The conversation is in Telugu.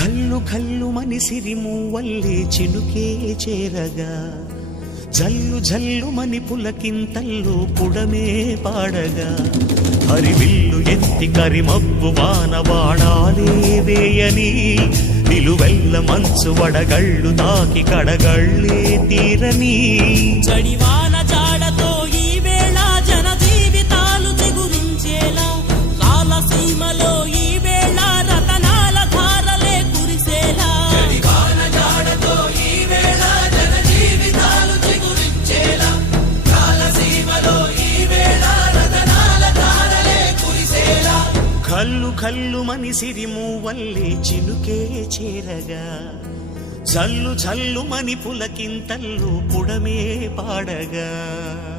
కల్లు కల్లు మని సిరిమూవల్లే చినుకే చేరగా జల్లు జల్లు మని పులకింతల్లో పుడమే పాడగా హరివిల్లు ఎత్తి కరిమబ్బు వానవాడాలే వేయని నిలువెల్ల మంచు వడగళ్ళు తాకి కడగళ్ళే తీరని చడివాన జాడతో ఈ వేళ జన జీవితాలు చిగురించేలా రాలసీమలో ఈ వేళ రతనాల ధారలే కురిసేలా చడివాన జాడతో ఈ వేళ జన జీవితాలు చిగురించేలా రాలసీమలో ఈ వేళ రతనాల ధారలే కురిసేలా కల్లు కల్లు మని సిరిమూవల్లే చినుకే చేరగా జల్లు జల్లు మని పులకింతల్లు పుడమే పాడగా